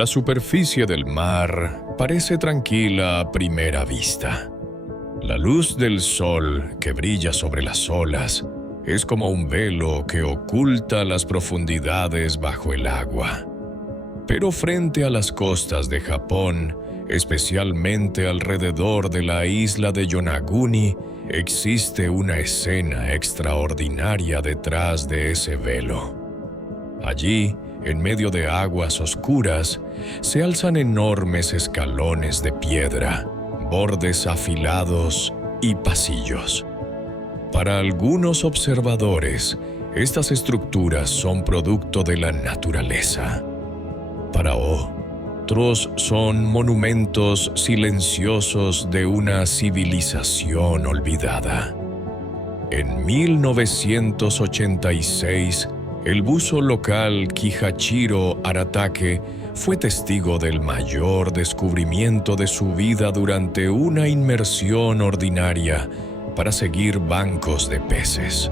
La superficie del mar parece tranquila a primera vista. La luz del sol que brilla sobre las olas es como un velo que oculta las profundidades bajo el agua. Pero frente a las costas de Japón, especialmente alrededor de la isla de Yonaguni, existe una escena extraordinaria detrás de ese velo. Allí, en medio de aguas oscuras, se alzan enormes escalones de piedra, bordes afilados y pasillos. Para algunos observadores, estas estructuras son producto de la naturaleza. Para otros son monumentos silenciosos de una civilización olvidada. En 1986, el buzo local Kihachiro Aratake fue testigo del mayor descubrimiento de su vida durante una inmersión ordinaria para seguir bancos de peces.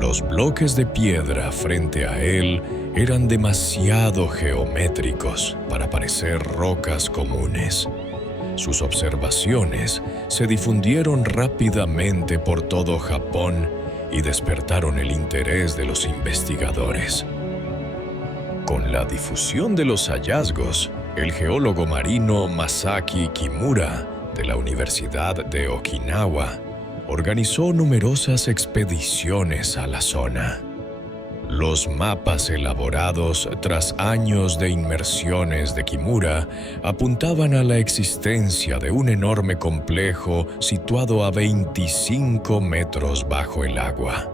Los bloques de piedra frente a él eran demasiado geométricos para parecer rocas comunes. Sus observaciones se difundieron rápidamente por todo Japón y despertaron el interés de los investigadores. Con la difusión de los hallazgos, el geólogo marino Masaki Kimura, de la Universidad de Okinawa, organizó numerosas expediciones a la zona. Los mapas elaborados tras años de inmersiones de Kimura apuntaban a la existencia de un enorme complejo situado a 25 metros bajo el agua.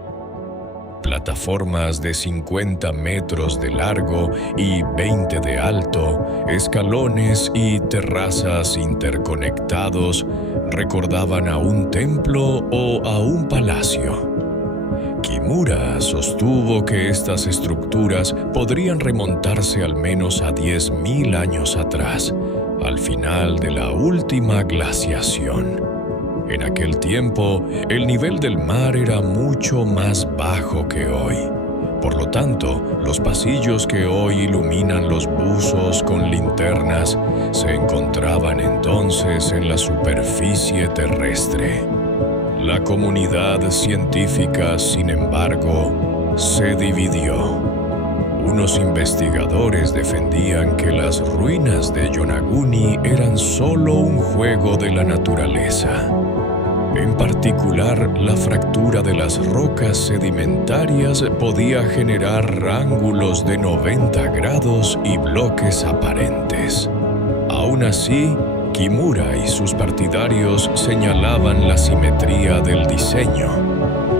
Plataformas de 50 metros de largo y 20 de alto, escalones y terrazas interconectados recordaban a un templo o a un palacio. Kimura sostuvo que estas estructuras podrían remontarse al menos a 10.000 años atrás, al final de la última glaciación. En aquel tiempo, el nivel del mar era mucho más bajo que hoy. Por lo tanto, los pasillos que hoy iluminan los buzos con linternas se encontraban entonces en la superficie terrestre. La comunidad científica, sin embargo, se dividió. Unos investigadores defendían que las ruinas de Yonaguni eran solo un juego de la naturaleza. En particular, la fractura de las rocas sedimentarias podía generar ángulos de 90 grados y bloques aparentes. Aún así, Kimura y sus partidarios señalaban la simetría del diseño,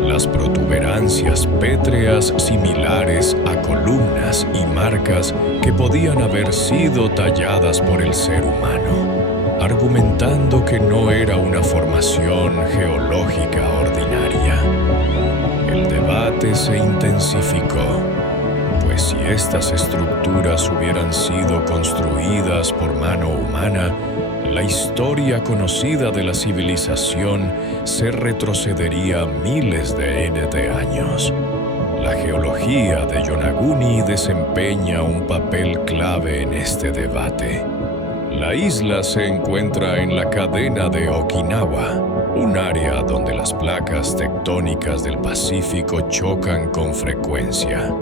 las protuberancias pétreas similares a columnas y marcas que podían haber sido talladas por el ser humano, argumentando que no era una formación geológica ordinaria. El debate se intensificó, pues si estas estructuras hubieran sido construidas por mano humana, la historia conocida de la civilización se retrocedería miles de años. La geología de Yonaguni desempeña un papel clave en este debate. La isla se encuentra en la cadena de Okinawa, un área donde las placas tectónicas del Pacífico chocan con frecuencia.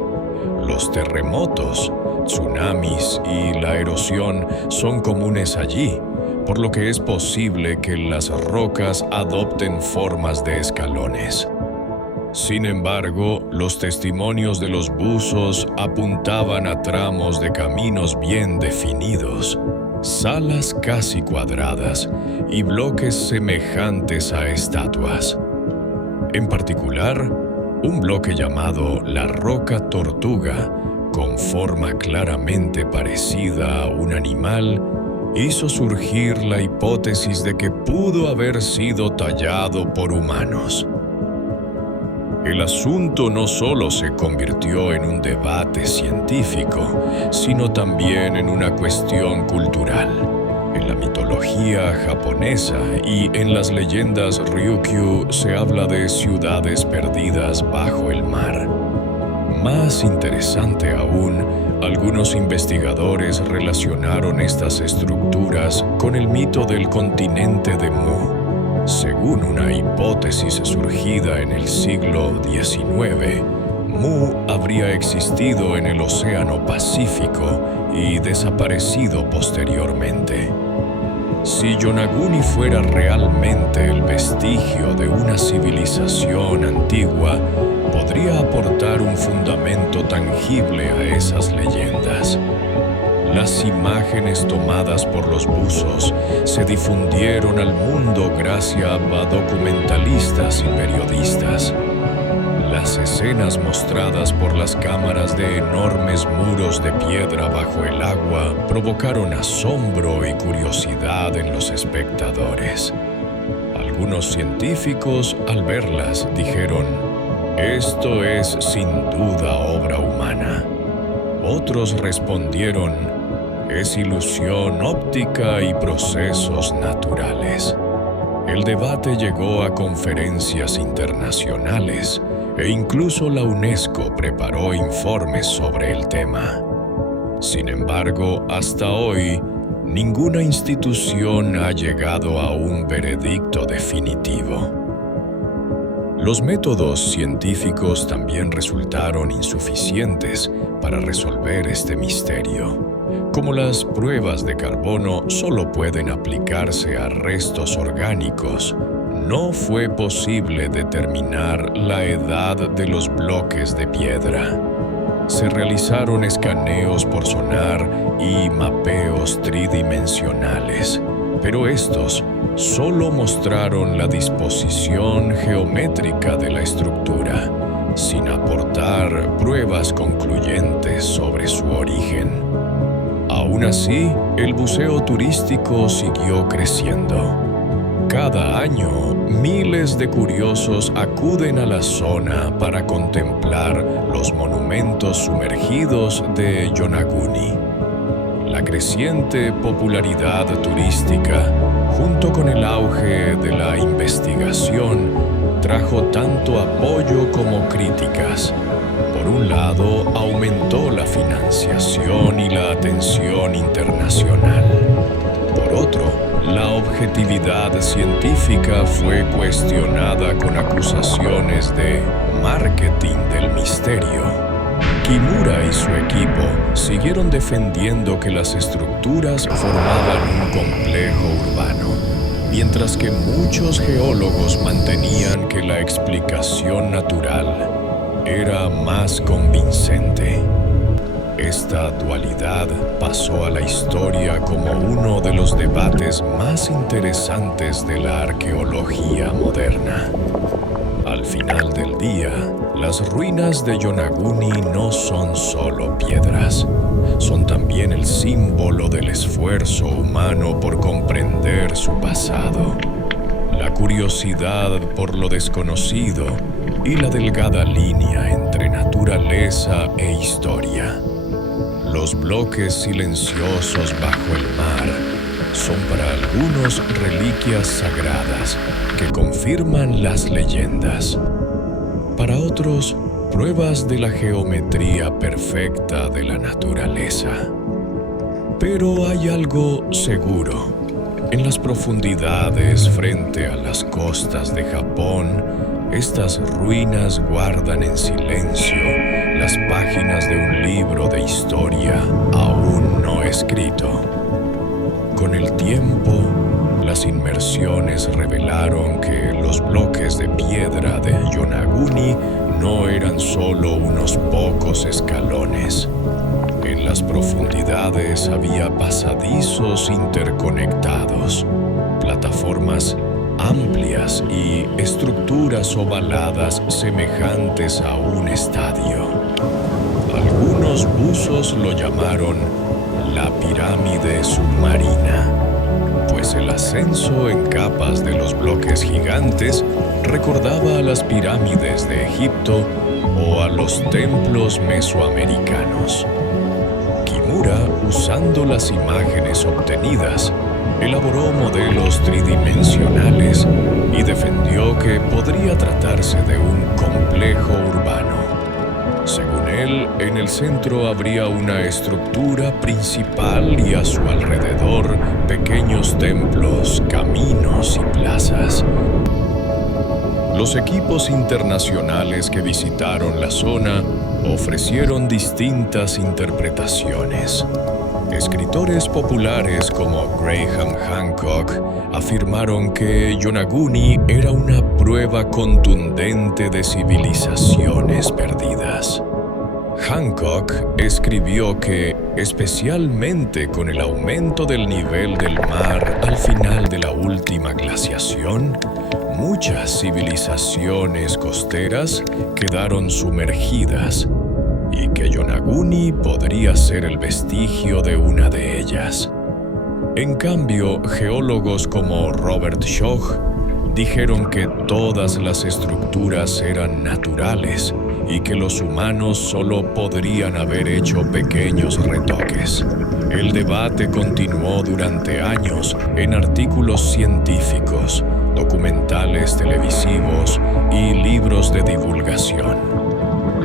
Los terremotos, tsunamis y la erosión son comunes allí, por lo que es posible que las rocas adopten formas de escalones. Sin embargo, los testimonios de los buzos apuntaban a tramos de caminos bien definidos, salas casi cuadradas y bloques semejantes a estatuas. En particular, un bloque llamado la Roca Tortuga, con forma claramente parecida a un animal, hizo surgir la hipótesis de que pudo haber sido tallado por humanos. El asunto no solo se convirtió en un debate científico, sino también en una cuestión cultural. En la mitología japonesa y en las leyendas Ryukyu se habla de ciudades perdidas bajo el mar. Más interesante aún, algunos investigadores relacionaron estas estructuras con el mito del continente de Mu. Según una hipótesis surgida en el siglo XIX, Mu habría existido en el Océano Pacífico y desaparecido posteriormente. Si Yonaguni fuera realmente el vestigio de una civilización antigua, podría aportar un fundamento tangible a esas leyendas. Las imágenes tomadas por los buzos se difundieron al mundo gracias a documentalistas y periodistas. Las escenas mostradas por las cámaras de enormes muros de piedra bajo el agua provocaron asombro y curiosidad en los espectadores. Algunos científicos, al verlas, dijeron: "Esto es sin duda obra humana". Otros respondieron: "Es ilusión óptica y procesos naturales". El debate llegó a conferencias internacionales e incluso la UNESCO preparó informes sobre el tema. Sin embargo, hasta hoy, ninguna institución ha llegado a un veredicto definitivo. Los métodos científicos también resultaron insuficientes para resolver este misterio. Como las pruebas de carbono solo pueden aplicarse a restos orgánicos, no fue posible determinar la edad de los bloques de piedra. Se realizaron escaneos por sonar y mapeos tridimensionales, pero estos solo mostraron la disposición geométrica de la estructura, sin aportar pruebas concluyentes sobre su origen. Aún así, el buceo turístico siguió creciendo. Cada año, miles de curiosos acuden a la zona para contemplar los monumentos sumergidos de Yonaguni. La creciente popularidad turística, junto con el auge de la investigación, trajo tanto apoyo como críticas. Por un lado, aumentó la financiación y la atención internacional. Por otro, la objetividad científica fue cuestionada con acusaciones de marketing del misterio. Kimura y su equipo siguieron defendiendo que las estructuras formaban un complejo urbano, mientras que muchos geólogos mantenían que la explicación natural era más convincente. Esta dualidad pasó a la historia como uno de los debates más interesantes de la arqueología moderna. Al final del día, las ruinas de Yonaguni no son solo piedras, son también el símbolo del esfuerzo humano por comprender su pasado, la curiosidad por lo desconocido y la delgada línea entre naturaleza e historia. Los bloques silenciosos bajo el mar son para algunos reliquias sagradas que confirman las leyendas. Para otros, pruebas de la geometría perfecta de la naturaleza. Pero hay algo seguro. En las profundidades frente a las costas de Japón, estas ruinas guardan en silencio las páginas de un libro de historia aún no escrito. Con el tiempo, las inmersiones revelaron que los bloques de piedra de Yonaguni no eran solo unos pocos escalones. En las profundidades había pasadizos interconectados, plataformas amplias y estructuras ovaladas semejantes a un estadio. Algunos buzos lo llamaron la pirámide submarina, pues el ascenso en capas de los bloques gigantes recordaba a las pirámides de Egipto o a los templos mesoamericanos. Kimura, usando las imágenes obtenidas, elaboró modelos tridimensionales y defendió que podría tratarse de un complejo urbano. Según él, En el centro habría una estructura principal y a su alrededor pequeños templos, caminos y plazas. Los equipos internacionales que visitaron la zona ofrecieron distintas interpretaciones. Escritores populares como Graham Hancock afirmaron que Yonaguni era una prueba contundente de civilizaciones perdidas. Hancock escribió que, especialmente con el aumento del nivel del mar al final de la última glaciación, muchas civilizaciones costeras quedaron sumergidas y que Yonaguni podría ser el vestigio de una de ellas. En cambio, geólogos como Robert Schoch dijeron que todas las estructuras eran naturales y que los humanos solo podrían haber hecho pequeños retoques. El debate continuó durante años en artículos científicos, documentales televisivos y libros de divulgación.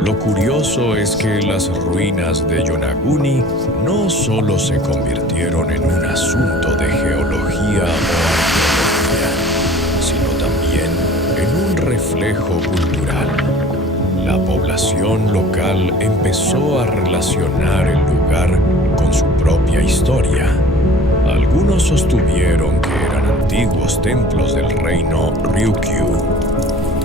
Lo curioso es que las ruinas de Yonaguni no solo se convirtieron en un asunto de geología o arqueología, sino también en un reflejo cultural. La población local empezó a relacionar el lugar con su propia historia. Algunos sostuvieron que eran antiguos templos del reino Ryukyu.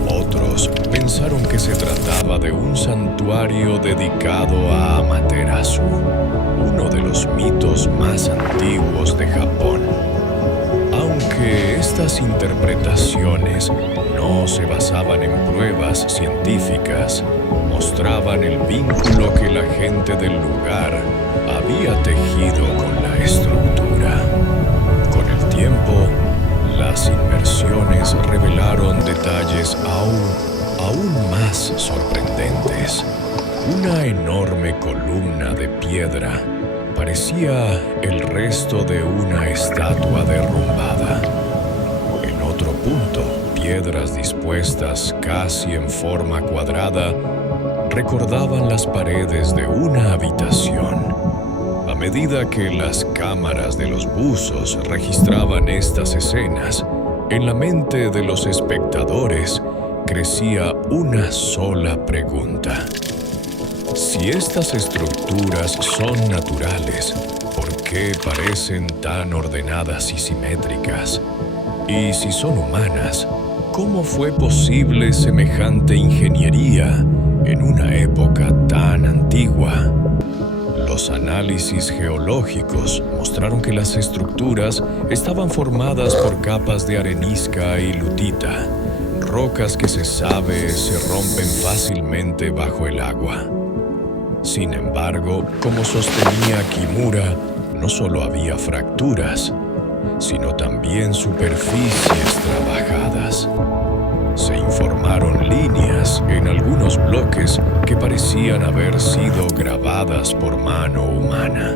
Otros pensaron que se trataba de un santuario dedicado a Amaterasu, uno de los mitos más antiguos de Japón. Aunque estas interpretaciones no se basaban en pruebas científicas, mostraban el vínculo que la gente del lugar había tejido con la estructura. Con el tiempo, las inmersiones revelaron detalles aún más sorprendentes. Una enorme columna de piedra parecía el resto de una estatua derrumbada. En otro punto, piedras dispuestas casi en forma cuadrada recordaban las paredes de una habitación. A medida que las cámaras de los buzos registraban estas escenas, en la mente de los espectadores crecía una sola pregunta. Si estas estructuras son naturales, ¿por qué parecen tan ordenadas y simétricas? Y si son humanas, ¿cómo fue posible semejante ingeniería en una época tan antigua? Los análisis geológicos mostraron que las estructuras estaban formadas por capas de arenisca y lutita, rocas que se sabe se rompen fácilmente bajo el agua. Sin embargo, como sostenía Kimura, no solo había fracturas, sino también superficies trabajadas. Se informaron líneas en algunos bloques que parecían haber sido grabadas por mano humana.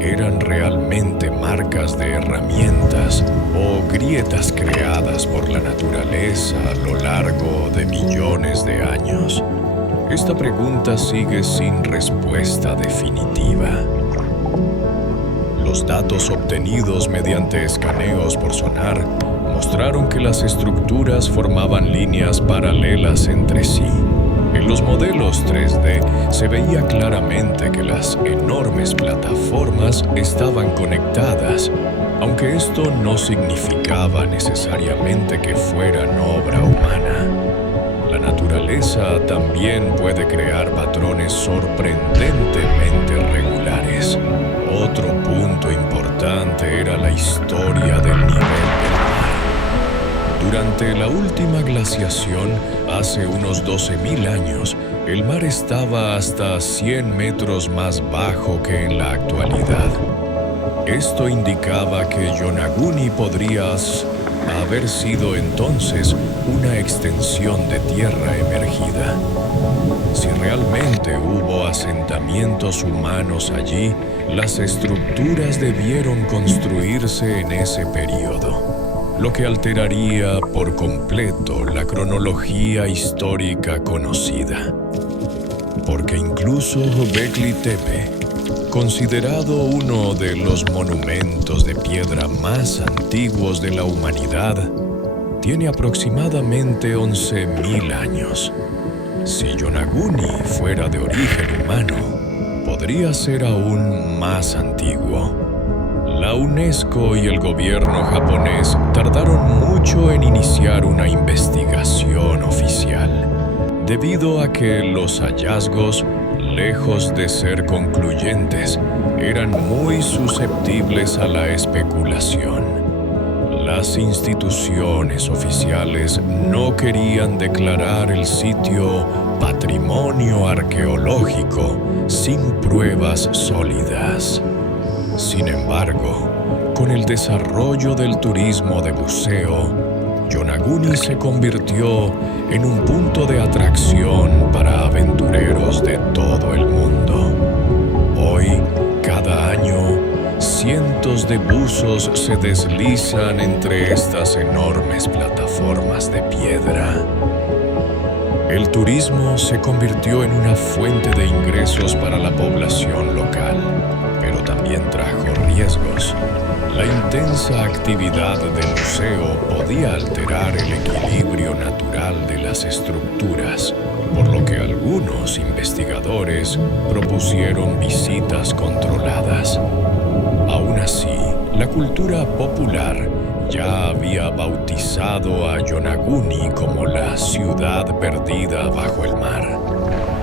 Eran realmente marcas de herramientas o grietas creadas por la naturaleza a lo largo de millones de años. Esta pregunta sigue sin respuesta definitiva. Los datos obtenidos mediante escaneos por sonar mostraron que las estructuras formaban líneas paralelas entre sí. En los modelos 3D se veía claramente que las enormes plataformas estaban conectadas, aunque esto no significaba necesariamente que fueran obra humana. La naturaleza también puede crear patrones sorprendentemente regulares. Otro punto importante era la historia del nivel del mar. Durante la última glaciación, hace unos 12.000 años, el mar estaba hasta 100 metros más bajo que en la actualidad. Esto indicaba que Yonaguni podría haber sido entonces una extensión de tierra emergida. Si realmente hubo asentamientos humanos allí, las estructuras debieron construirse en ese periodo, lo que alteraría por completo la cronología histórica conocida. Por porque incluso Göbekli Tepe, considerado uno de los monumentos de piedra más antiguos de la humanidad, tiene aproximadamente 11.000 años. Si Yonaguni fuera de origen humano, podría ser aún más antiguo. La UNESCO y el gobierno japonés tardaron mucho en iniciar una investigación oficial, debido a que los hallazgos, lejos de ser concluyentes, eran muy susceptibles a la especulación. Las instituciones oficiales no querían declarar el sitio patrimonio arqueológico sin pruebas sólidas. Sin embargo, con el desarrollo del turismo de buceo, Yonaguni se convirtió en un punto de atracción para aventureros de todo el mundo. Hoy, cada año, cientos de buzos se deslizan entre estas enormes plataformas de piedra. El turismo se convirtió en una fuente de ingresos para la población local, pero también trajo riesgos. La intensa actividad del buceo podía alterar el equilibrio natural de las estructuras, por lo que algunos investigadores propusieron visitas controladas. Aún así, la cultura popular ya había bautizado a Yonaguni como la ciudad perdida bajo el mar.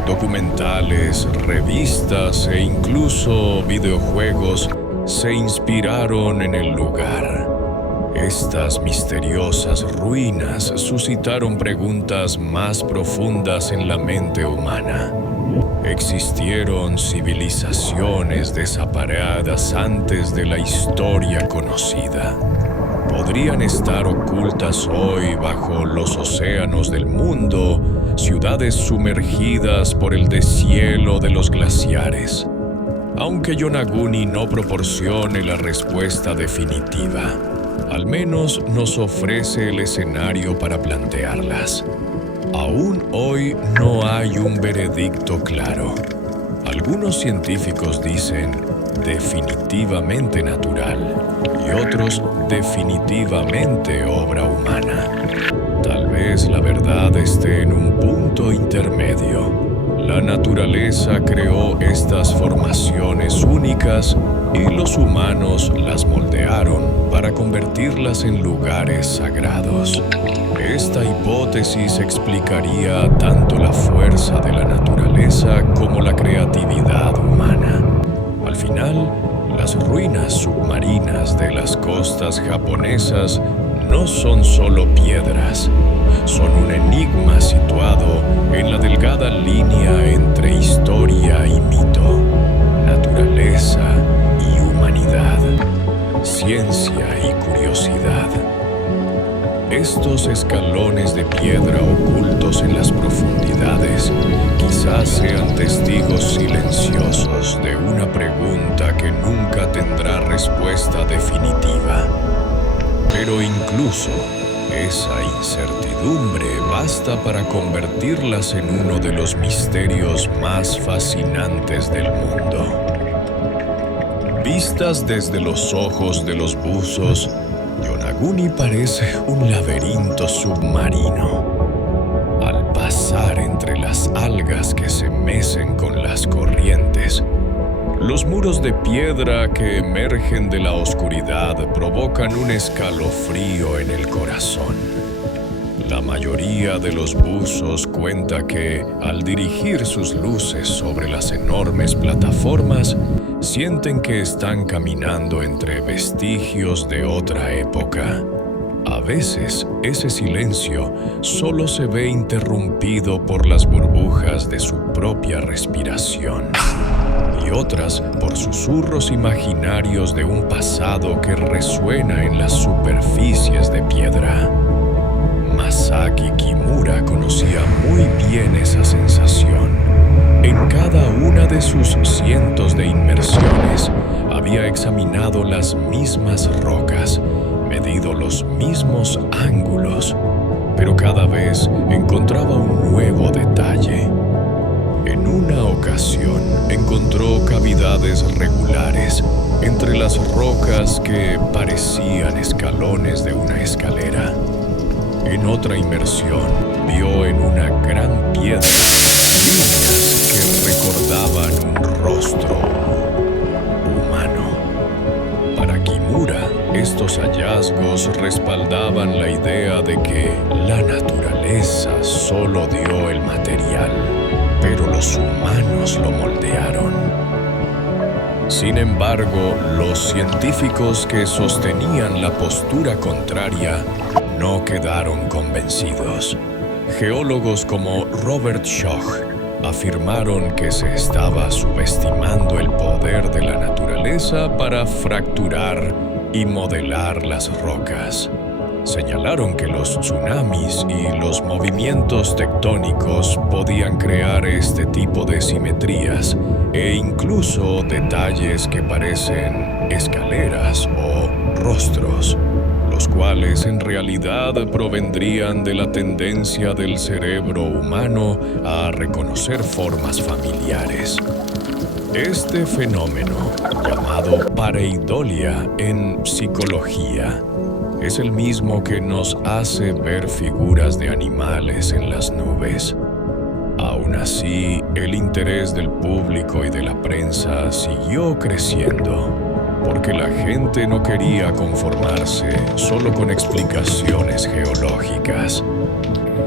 Documentales, revistas e incluso videojuegos se inspiraron en el lugar. Estas misteriosas ruinas suscitaron preguntas más profundas en la mente humana. ¿Existieron civilizaciones desaparecidas antes de la historia conocida? ¿Podrían estar ocultas hoy bajo los océanos del mundo, ciudades sumergidas por el deshielo de los glaciares? Aunque Yonaguni no proporcione la respuesta definitiva, al menos nos ofrece el escenario para plantearlas. Aún hoy no hay un veredicto claro. Algunos científicos dicen definitivamente natural y otros definitivamente obra humana. Tal vez la verdad esté en un punto intermedio. La naturaleza creó estas formaciones únicas y los humanos las moldearon para convertirlas en lugares sagrados. Esta hipótesis explicaría tanto la fuerza de la naturaleza como la creatividad humana. Al final, las ruinas submarinas de las costas japonesas no son solo piedras, son un enigma situado en la delgada línea entre historia y mito, naturaleza y humanidad, ciencia y curiosidad. Estos escalones de piedra ocultos en las profundidades quizás sean testigos silenciosos de una pregunta que nunca tendrá respuesta definitiva. Pero incluso esa incertidumbre basta para convertirlas en uno de los misterios más fascinantes del mundo. Vistas desde los ojos de los buzos, Yonaguni parece un laberinto submarino. Al pasar entre las algas que se mecen con las corrientes, los muros de piedra que emergen de la oscuridad provocan un escalofrío en el corazón. La mayoría de los buzos cuenta que, al dirigir sus luces sobre las enormes plataformas, sienten que están caminando entre vestigios de otra época. A veces, ese silencio solo se ve interrumpido por las burbujas de su propia respiración, y otras por susurros imaginarios de un pasado que resuena en las superficies de piedra. Masaki Kimura conocía muy bien esa sensación. En cada una de sus cientos de inmersiones, había examinado las mismas rocas, medido los mismos ángulos, pero cada vez encontraba un nuevo detalle. En una ocasión encontró cavidades regulares entre las rocas que parecían escalones de una escalera. En otra inmersión vio en una gran piedra líneas que recordaban un rostro humano. Para Kimura, estos hallazgos respaldaban la idea de que la naturaleza solo dio el material, pero los humanos lo moldearon. Sin embargo, los científicos que sostenían la postura contraria no quedaron convencidos. Geólogos como Robert Schoch afirmaron que se estaba subestimando el poder de la naturaleza para fracturar y modelar las rocas. Señalaron que los tsunamis y los movimientos tectónicos podían crear este tipo de simetrías e incluso detalles que parecen escaleras o rostros, los cuales en realidad provendrían de la tendencia del cerebro humano a reconocer formas familiares. Este fenómeno, llamado pareidolia en psicología, es el mismo que nos hace ver figuras de animales en las nubes. Aún así, el interés del público y de la prensa siguió creciendo, porque la gente no quería conformarse solo con explicaciones geológicas.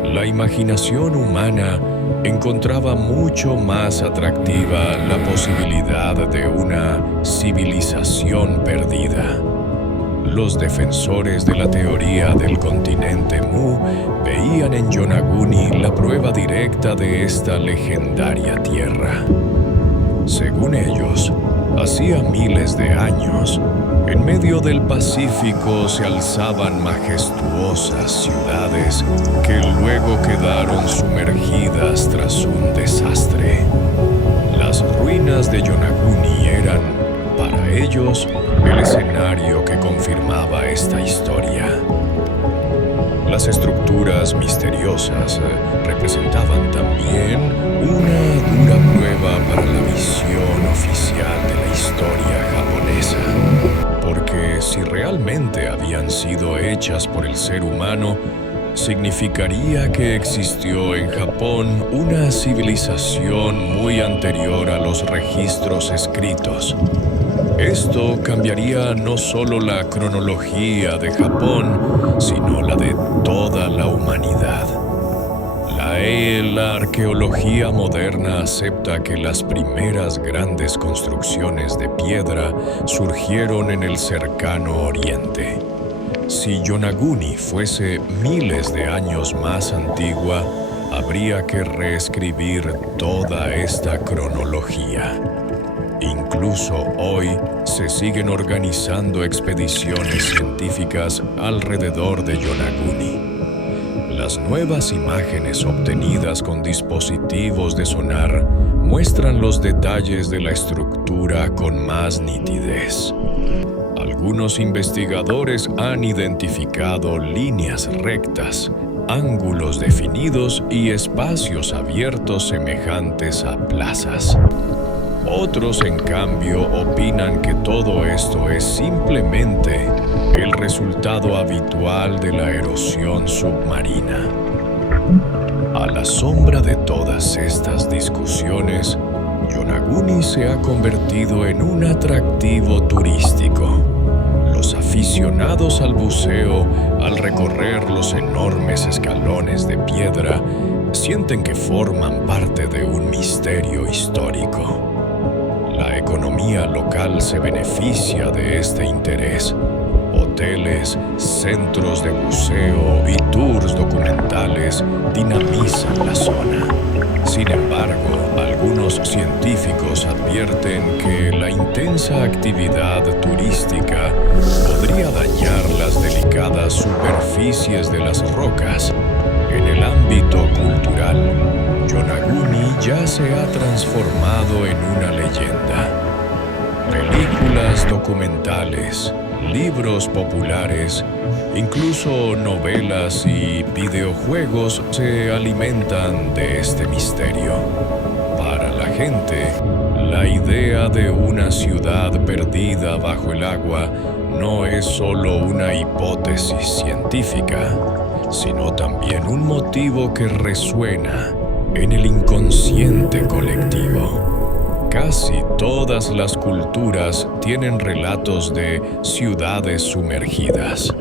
La imaginación humana encontraba mucho más atractiva la posibilidad de una civilización perdida. Los defensores de la teoría del continente Mu veían en Yonaguni la prueba directa de esta legendaria tierra. Según ellos, hacía miles de años, en medio del Pacífico se alzaban majestuosas ciudades que luego quedaron sumergidas tras un desastre. Las ruinas de Yonaguni eran, para ellos, el escenario que confirmaba esta historia. Las estructuras misteriosas representaban también una dura prueba para la visión oficial de la historia japonesa. Porque si realmente habían sido hechas por el ser humano, significaría que existió en Japón una civilización muy anterior a los registros escritos. Esto cambiaría no solo la cronología de Japón, sino la de toda la humanidad. La arqueología moderna acepta que las primeras grandes construcciones de piedra surgieron en el cercano Oriente. Si Yonaguni fuese miles de años más antigua, habría que reescribir toda esta cronología. Incluso hoy se siguen organizando expediciones científicas alrededor de Yonaguni. Las nuevas imágenes obtenidas con dispositivos de sonar muestran los detalles de la estructura con más nitidez. Algunos investigadores han identificado líneas rectas, ángulos definidos y espacios abiertos semejantes a plazas. Otros, en cambio, opinan que todo esto es simplemente el resultado habitual de la erosión submarina. A la sombra de todas estas discusiones, Yonaguni se ha convertido en un atractivo turístico. Los aficionados al buceo, al recorrer los enormes escalones de piedra, sienten que forman parte de un misterio histórico. La economía local se beneficia de este interés. Hoteles, centros de buceo y tours documentales dinamizan la zona. Sin embargo, algunos científicos advierten que la intensa actividad turística podría dañar las delicadas superficies de las rocas. En el ámbito cultural, Yonaguni ya se ha transformado en una leyenda. Películas documentales, libros populares, incluso novelas y videojuegos se alimentan de este misterio. Para gente, la idea de una ciudad perdida bajo el agua no es solo una hipótesis científica, sino también un motivo que resuena en el inconsciente colectivo. Casi todas las culturas tienen relatos de ciudades sumergidas.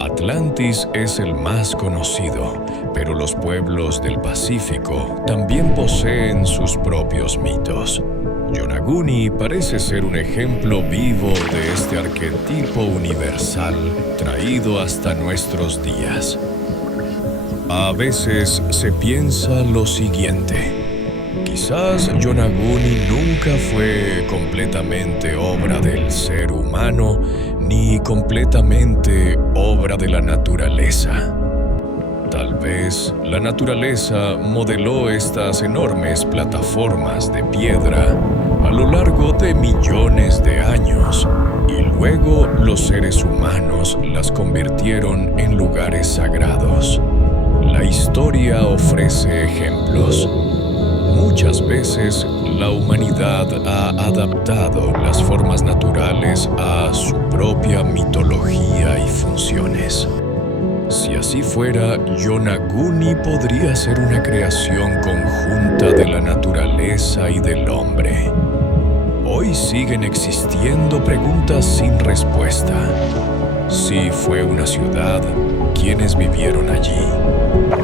Atlantis es el más conocido, pero los pueblos del Pacífico también poseen sus propios mitos. Yonaguni parece ser un ejemplo vivo de este arquetipo universal traído hasta nuestros días. A veces se piensa lo siguiente: quizás Yonaguni nunca fue completamente obra del ser humano, ni completamente obra de la naturaleza. Tal vez la naturaleza modeló estas enormes plataformas de piedra a lo largo de millones de años, y luego los seres humanos las convirtieron en lugares sagrados. La historia ofrece ejemplos. Muchas veces la humanidad ha adaptado las formas naturales a su propia mitología y funciones. Si así fuera, Yonaguni podría ser una creación conjunta de la naturaleza y del hombre. Hoy siguen existiendo preguntas sin respuesta. Si fue una ciudad, ¿quiénes vivieron allí?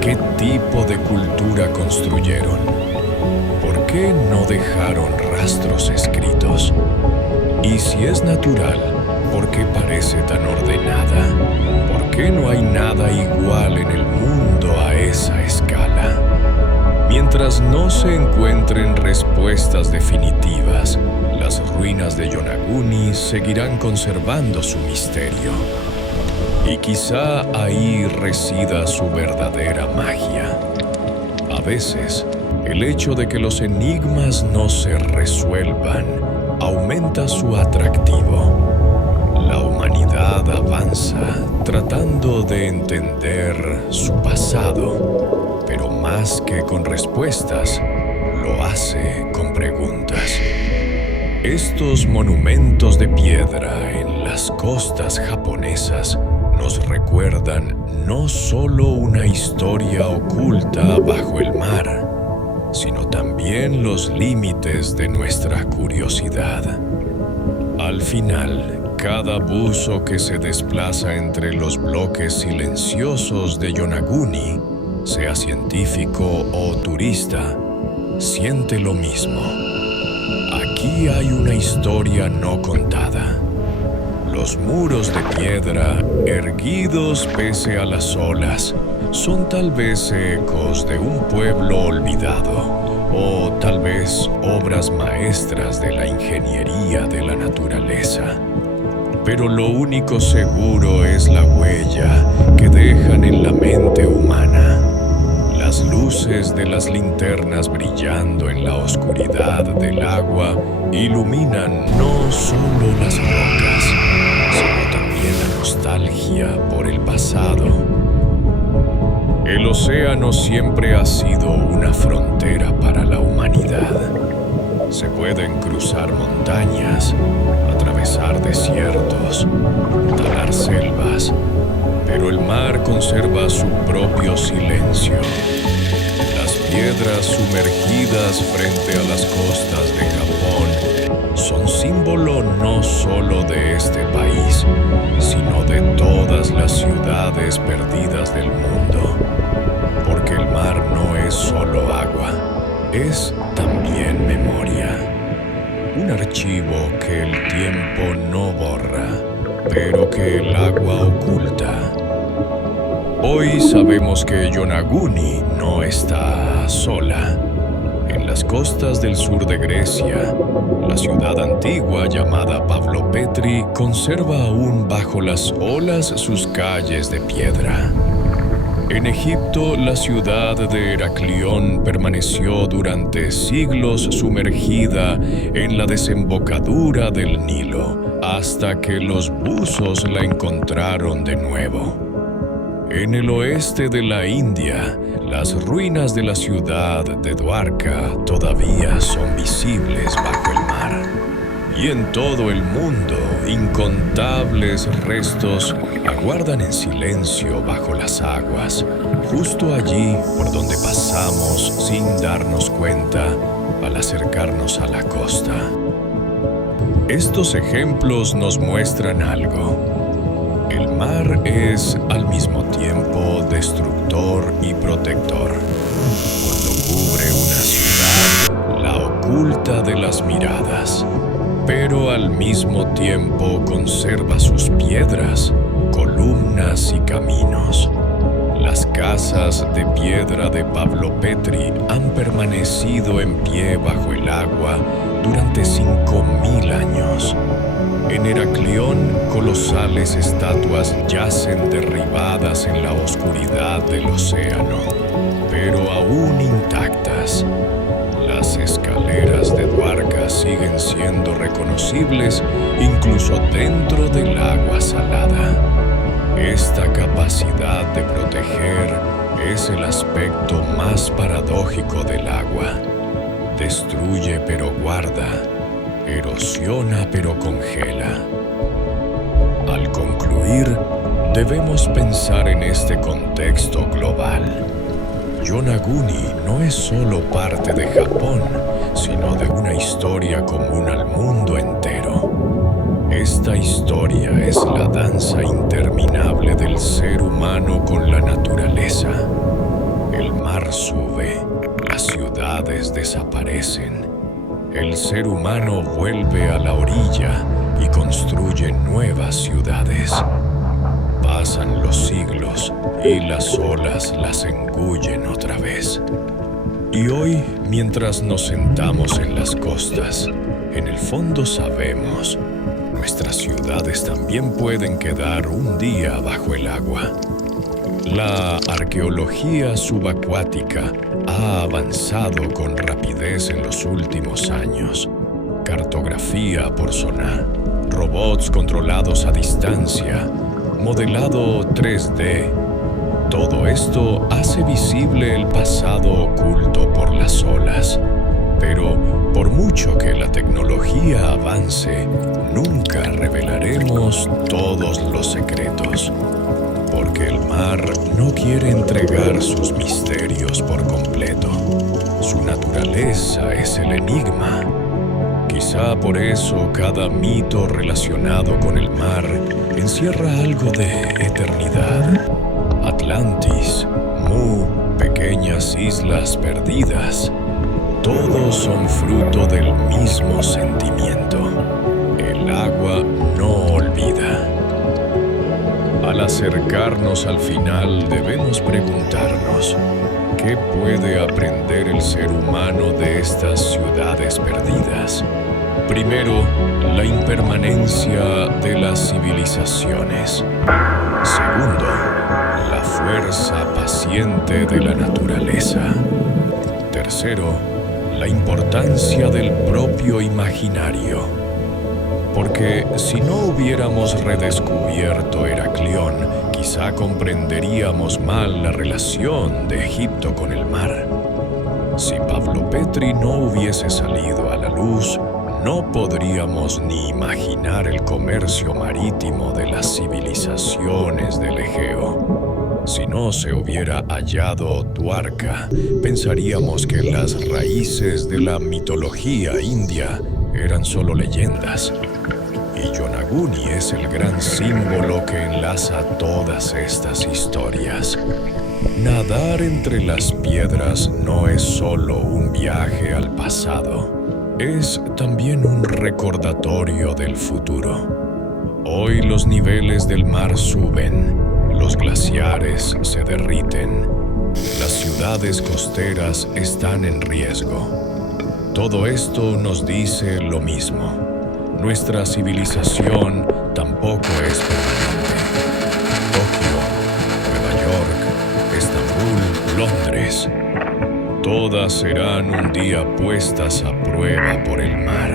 ¿Qué tipo de cultura construyeron? ¿Por qué no dejaron rastros escritos? Y si es natural, ¿por qué parece tan ordenada? ¿Por qué no hay nada igual en el mundo a esa escala? Mientras no se encuentren respuestas definitivas, las ruinas de Yonaguni seguirán conservando su misterio. Y quizá ahí resida su verdadera magia. A veces, el hecho de que los enigmas no se resuelvan aumenta su atractivo. La humanidad avanza tratando de entender su pasado, pero más que con respuestas, lo hace con preguntas. Estos monumentos de piedra en las costas japonesas nos recuerdan no solo una historia oculta bajo el mar, sino también los límites de nuestra curiosidad. Al final, cada buzo que se desplaza entre los bloques silenciosos de Yonaguni, sea científico o turista, siente lo mismo. Aquí hay una historia no contada. Los muros de piedra, erguidos pese a las olas, son tal vez ecos de un pueblo olvidado, o tal vez obras maestras de la ingeniería de la naturaleza. Pero lo único seguro es la huella que dejan en la mente humana. Las luces de las linternas brillando en la oscuridad del agua iluminan no solo las rocas, sino también la nostalgia por el pasado. El océano siempre ha sido una frontera para la humanidad. Se pueden cruzar montañas, atravesar desiertos, talar selvas, pero el mar conserva su propio silencio. Las piedras sumergidas frente a las costas de Japón son símbolo no solo de este país, sino de todas las ciudades perdidas del mundo. Porque el mar no es solo agua, es también memoria. Un archivo que el tiempo no borra, pero que el agua oculta. Hoy sabemos que Yonaguni no está sola. En las costas del sur de Grecia, la ciudad antigua llamada Pavlopetri conserva aún bajo las olas sus calles de piedra. En Egipto, la ciudad de Heraclión permaneció durante siglos sumergida en la desembocadura del Nilo, hasta que los buzos la encontraron de nuevo. En el oeste de la India, las ruinas de la ciudad de Dwarka todavía son visibles bajo el mar. Y en todo el mundo, incontables restos aguardan en silencio bajo las aguas, justo allí por donde pasamos sin darnos cuenta al acercarnos a la costa. Estos ejemplos nos muestran algo. El mar es al mismo tiempo destructor y protector. Cuando cubre una ciudad, la oculta de las miradas, pero al mismo tiempo conserva sus piedras, columnas y caminos. Las casas de piedra de Pavlo Petri han permanecido en pie bajo el agua durante 5.000 años. En Heraclión, colosales estatuas yacen derribadas en la oscuridad del océano, pero aún intactas. Las escaleras de Dwarka siguen siendo reconocibles incluso dentro del agua salada. Esta capacidad de proteger es el aspecto más paradójico del agua. Destruye pero guarda, erosiona pero congela. Al concluir, debemos pensar en este contexto global. Yonaguni no es solo parte de Japón, sino de una historia común al mundo entero. Esta historia es la danza interminable del ser humano con la naturaleza. El mar sube, las ciudades desaparecen. El ser humano vuelve a la orilla y construye nuevas ciudades. Pasan los siglos y las olas las engullen otra vez. Y hoy, mientras nos sentamos en las costas, en el fondo sabemos, nuestras ciudades también pueden quedar un día bajo el agua. La arqueología subacuática ha avanzado con rapidez en los últimos años. Cartografía por sonar, robots controlados a distancia, modelado 3D. Todo esto hace visible el pasado oculto por las olas. Pero por mucho que la tecnología avance, nunca revelaremos todos los secretos. Porque el mar no quiere entregar sus misterios por completo. Su naturaleza es el enigma. Quizá por eso cada mito relacionado con el mar encierra algo de eternidad. Atlantis, Mu, pequeñas islas perdidas, todos son fruto del mismo sentimiento. El agua no olvida. Al acercarnos al final debemos preguntarnos, ¿qué puede aprender el ser humano de estas ciudades perdidas? Primero, la impermanencia de las civilizaciones. Segundo, la fuerza paciente de la naturaleza. Tercero, la importancia del propio imaginario. Porque si no hubiéramos redescubierto Heraclión, quizá comprenderíamos mal la relación de Egipto con el mar. Si Pavlo Petri no hubiese salido a la luz, no podríamos ni imaginar el comercio marítimo de las civilizaciones del Egeo. Si no se hubiera hallado Dwarka, pensaríamos que las raíces de la mitología india eran solo leyendas. Y Yonaguni es el gran símbolo que enlaza todas estas historias. Nadar entre las piedras no es solo un viaje al pasado, es también un recordatorio del futuro. Hoy los niveles del mar suben, los glaciares se derriten, las ciudades costeras están en riesgo. Todo esto nos dice lo mismo. Nuestra civilización tampoco es permanente. Tokio, Nueva York, Estambul, Londres, todas serán un día puestas a prueba por el mar.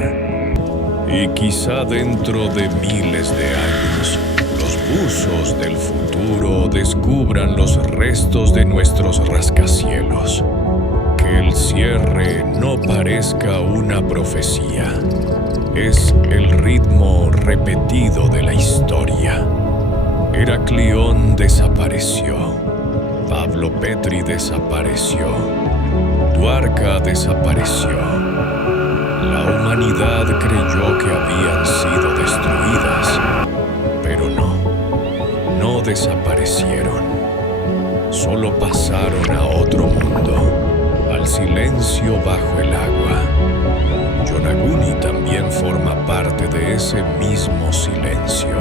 Y quizá dentro de miles de años, los buzos del futuro futuro descubran los restos de nuestros rascacielos. Que el cierre no parezca una profecía. Es el ritmo repetido de la historia. Heraclión desapareció. Pablo Petri desapareció. Dwarka desapareció. La humanidad creyó que habían sido destruidas, pero no desaparecieron. Solo pasaron a otro mundo, al silencio bajo el agua. Yonaguni también forma parte de ese mismo silencio.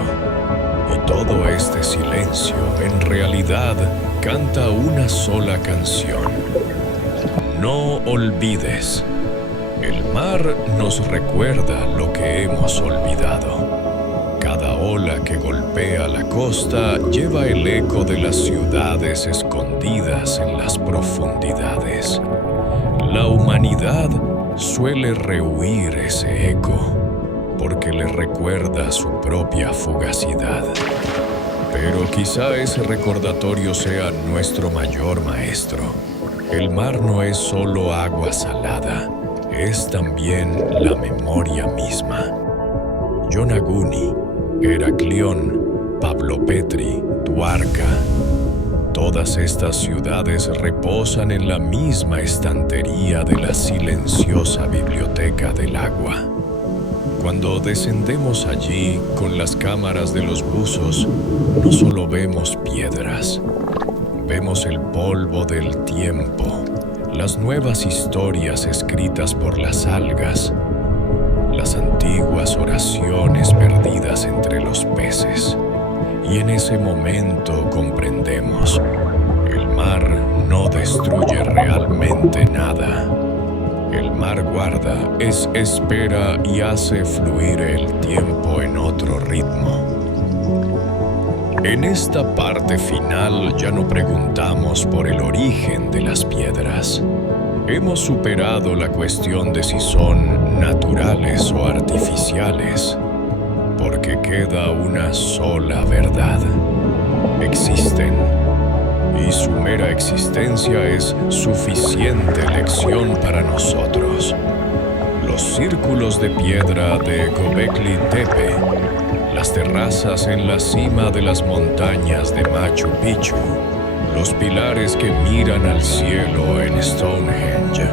Y todo este silencio, en realidad, canta una sola canción. No olvides. El mar nos recuerda lo que hemos olvidado. Cada ola que golpea la costa lleva el eco de las ciudades escondidas en las profundidades. La humanidad suele rehuir ese eco porque le recuerda su propia fugacidad. Pero quizá ese recordatorio sea nuestro mayor maestro. El mar no es solo agua salada, es también la memoria misma. Yonaguni, Heraclión, Pablo Petri, Dwarka. Todas estas ciudades reposan en la misma estantería de la silenciosa biblioteca del agua. Cuando descendemos allí con las cámaras de los buzos, no solo vemos piedras, vemos el polvo del tiempo, las nuevas historias escritas por las algas, las antiguas oraciones perdidas entre los peces. Y en ese momento comprendemos, el mar no destruye realmente nada. El mar guarda, espera y hace fluir el tiempo en otro ritmo. En esta parte final ya no preguntamos por el origen de las piedras. Hemos superado la cuestión de si son naturales o artificiales, porque queda una sola verdad. Existen. Y su mera existencia es suficiente lección para nosotros. Los círculos de piedra de Göbekli Tepe, las terrazas en la cima de las montañas de Machu Picchu, los pilares que miran al cielo en Stonehenge,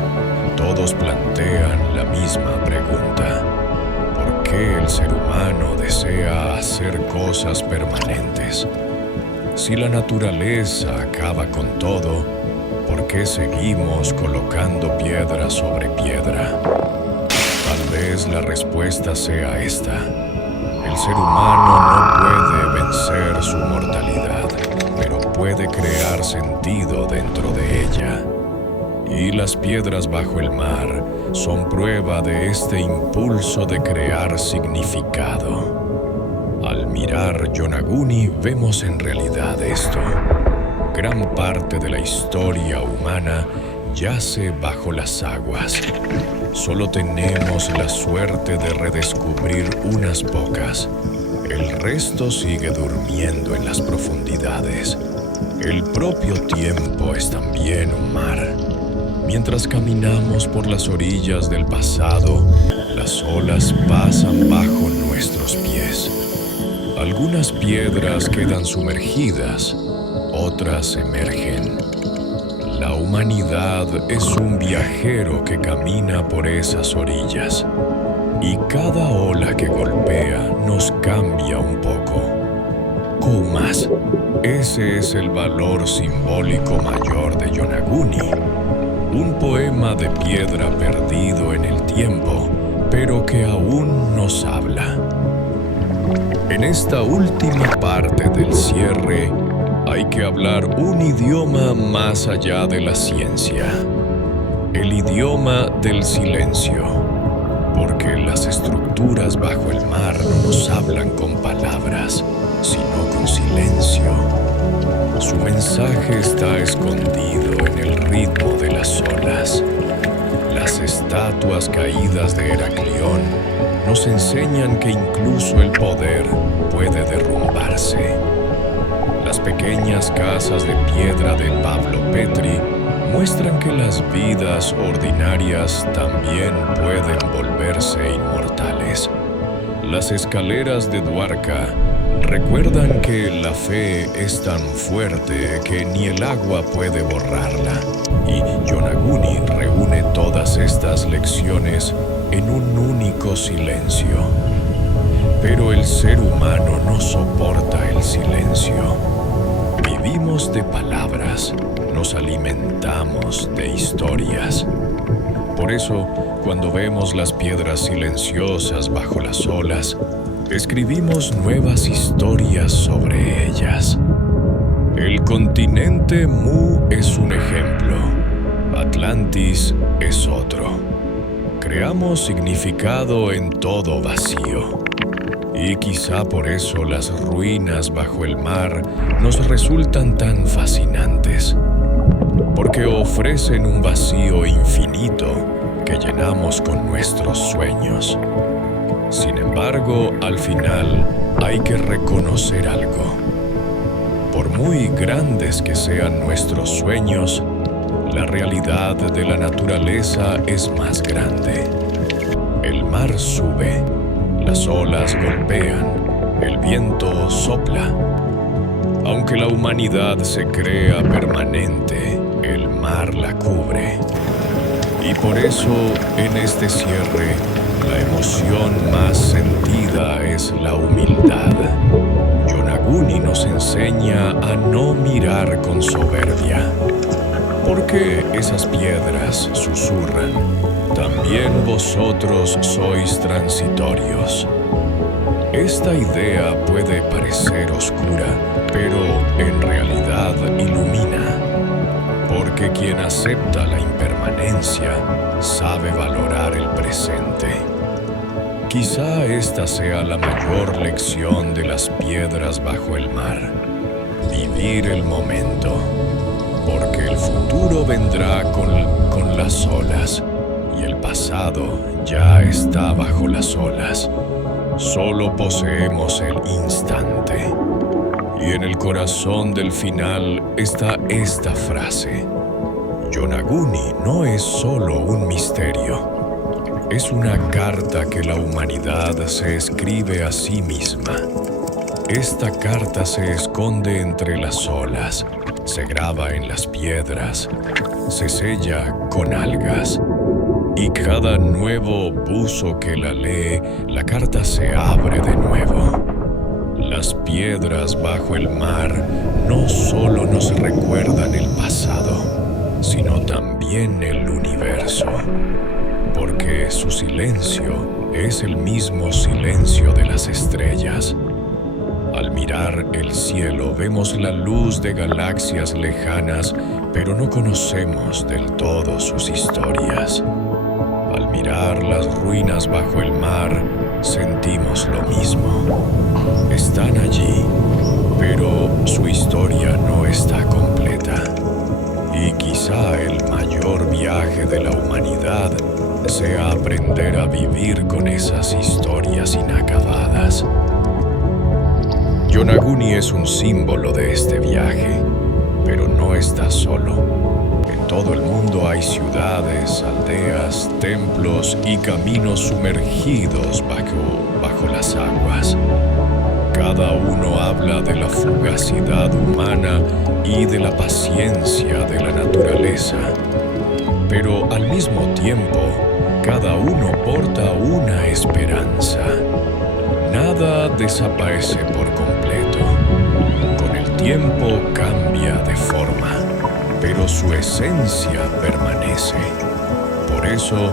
todos plantean la misma pregunta. ¿Por qué el ser humano desea hacer cosas permanentes? Si la naturaleza acaba con todo, ¿por qué seguimos colocando piedra sobre piedra? Tal vez la respuesta sea esta. El ser humano no puede vencer su mortalidad, pero puede crear sentido dentro de ella. Y las piedras bajo el mar son prueba de este impulso de crear significado. Al mirar Yonaguni vemos en realidad esto. Gran parte de la historia humana yace bajo las aguas. Solo tenemos la suerte de redescubrir unas pocas. El resto sigue durmiendo en las profundidades. El propio tiempo es también un mar. Mientras caminamos por las orillas del pasado, las olas pasan bajo nuestros pies. Algunas piedras quedan sumergidas, otras emergen. La humanidad es un viajero que camina por esas orillas, y cada ola que golpea nos cambia un poco. Kumas, ese es el valor simbólico mayor de Yonaguni, un poema de piedra perdido en el tiempo, pero que aún nos habla. En esta última parte del cierre, hay que hablar un idioma más allá de la ciencia. El idioma del silencio. Porque las estructuras bajo el mar no nos hablan con palabras, sino con silencio. Su mensaje está escondido en el ritmo de las olas. Las estatuas caídas de Heraclión nos enseñan que incluso el poder puede derrumbarse. Las pequeñas casas de piedra de Pablo Petri muestran que las vidas ordinarias también pueden volverse inmortales. Las escaleras de Dwarka recuerdan que la fe es tan fuerte que ni el agua puede borrarla. Y Yonaguni reúne todas estas lecciones en un único silencio. Pero el ser humano no soporta el silencio. Vivimos de palabras, nos alimentamos de historias. Por eso, cuando vemos las piedras silenciosas bajo las olas, escribimos nuevas historias sobre ellas. El continente Mu es un ejemplo, Atlantis es otro. Creamos significado en todo vacío. Y quizá por eso las ruinas bajo el mar nos resultan tan fascinantes, porque ofrecen un vacío infinito que llenamos con nuestros sueños. Sin embargo, al final hay que reconocer algo. Por muy grandes que sean nuestros sueños, la realidad de la naturaleza es más grande. El mar sube, las olas golpean, el viento sopla. Aunque la humanidad se crea permanente, el mar la cubre. Y por eso, en este cierre, la emoción más sentida es la humildad. Yonaguni nos enseña a no mirar con soberbia. Porque esas piedras susurran, también vosotros sois transitorios. Esta idea puede parecer oscura, pero en realidad ilumina. Porque quien acepta la impermanencia sabe valorar el presente. Quizá esta sea la mayor lección de las piedras bajo el mar: vivir el momento. Porque el futuro vendrá con las olas, y el pasado ya está bajo las olas. Solo poseemos el instante. Y en el corazón del final está esta frase: Yonaguni no es solo un misterio, es una carta que la humanidad se escribe a sí misma. Esta carta se esconde entre las olas, se graba en las piedras, se sella con algas, y cada nuevo buzo que la lee, la carta se abre de nuevo. Las piedras bajo el mar no solo nos recuerdan el pasado, sino también el universo, porque su silencio es el mismo silencio de las estrellas. Al mirar el cielo vemos la luz de galaxias lejanas, pero no conocemos del todo sus historias. Al mirar las ruinas bajo el mar, sentimos lo mismo. Están allí, pero su historia no está completa. Y quizá el mayor viaje de la humanidad sea aprender a vivir con esas historias inacabadas. Yonaguni es un símbolo de este viaje, pero no está solo. En todo el mundo hay ciudades, aldeas, templos y caminos sumergidos bajo las aguas. Cada uno habla de la fugacidad humana y de la paciencia de la naturaleza. Pero al mismo tiempo, cada uno porta una esperanza. Nada desaparece por completo. Con el tiempo cambia de forma, pero su esencia permanece. Por eso,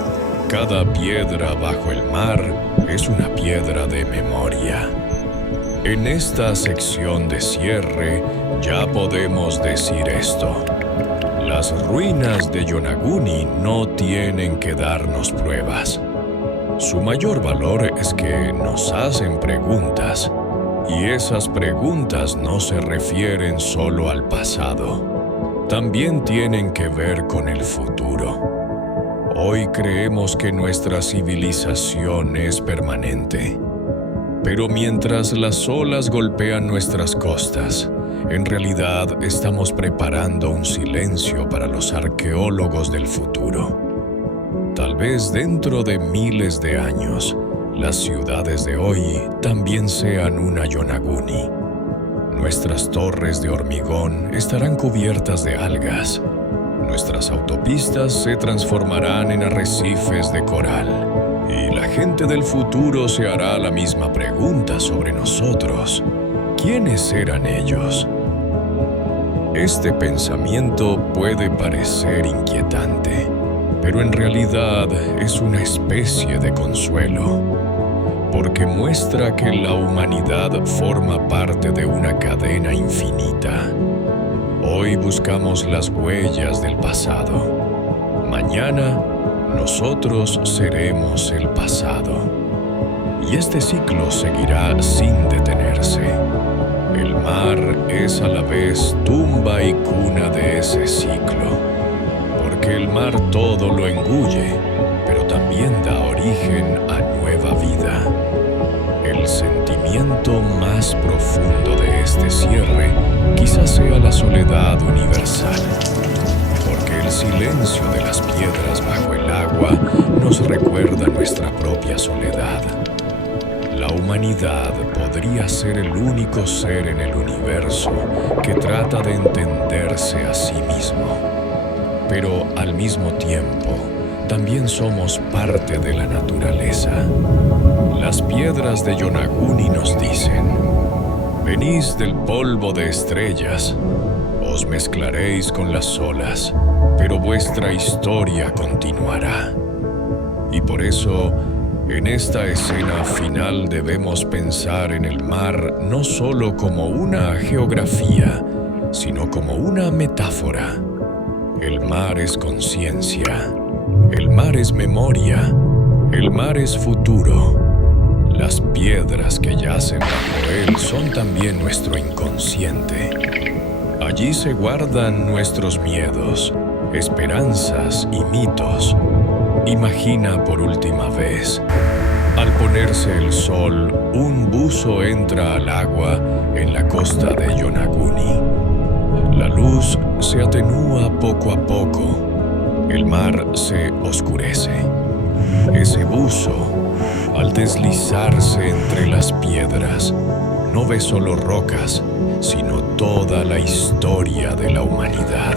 cada piedra bajo el mar es una piedra de memoria. En esta sección de cierre ya podemos decir esto: las ruinas de Yonaguni no tienen que darnos pruebas. Su mayor valor es que nos hacen preguntas, y esas preguntas no se refieren solo al pasado. También tienen que ver con el futuro. Hoy creemos que nuestra civilización es permanente. Pero mientras las olas golpean nuestras costas, En realidad, estamos preparando un silencio para los arqueólogos del futuro. Tal vez dentro de miles de años, las ciudades de hoy también sean una Yonaguni. Nuestras torres de hormigón estarán cubiertas de algas. Nuestras autopistas se transformarán en arrecifes de coral. Y la gente del futuro se hará la misma pregunta sobre nosotros. ¿Quiénes eran ellos? Este pensamiento puede parecer inquietante, pero en realidad es una especie de consuelo, porque muestra que la humanidad forma parte de una cadena infinita. Hoy buscamos las huellas del pasado. Mañana, nosotros seremos el pasado. Y este ciclo seguirá sin detenerse. El mar es a la vez tumba y cuna de ese ciclo, porque el mar todo lo engulle, pero también da origen a nueva vida. El sentimiento más profundo de este cierre quizás sea la soledad universal, porque el silencio de las piedras bajo el agua nos recuerda nuestra propia soledad. La humanidad podría ser el único ser en el universo que trata de entenderse a sí mismo, pero al mismo tiempo también somos parte de la naturaleza. Las piedras de Yonaguni nos dicen: venís del polvo de estrellas, os mezclaréis con las olas, pero vuestra historia continuará. Y por eso, en esta escena final debemos pensar en el mar no solo como una geografía, sino como una metáfora. El mar es conciencia, el mar es memoria, el mar es futuro. Las piedras que yacen bajo él son también nuestro inconsciente. Allí se guardan nuestros miedos, esperanzas y mitos. Imagina por última vez. Al ponerse el sol, un buzo entra al agua en la costa de Yonaguni. La luz se atenúa poco a poco. El mar se oscurece. Ese buzo, al deslizarse entre las piedras, no ve solo rocas, sino toda la historia de la humanidad.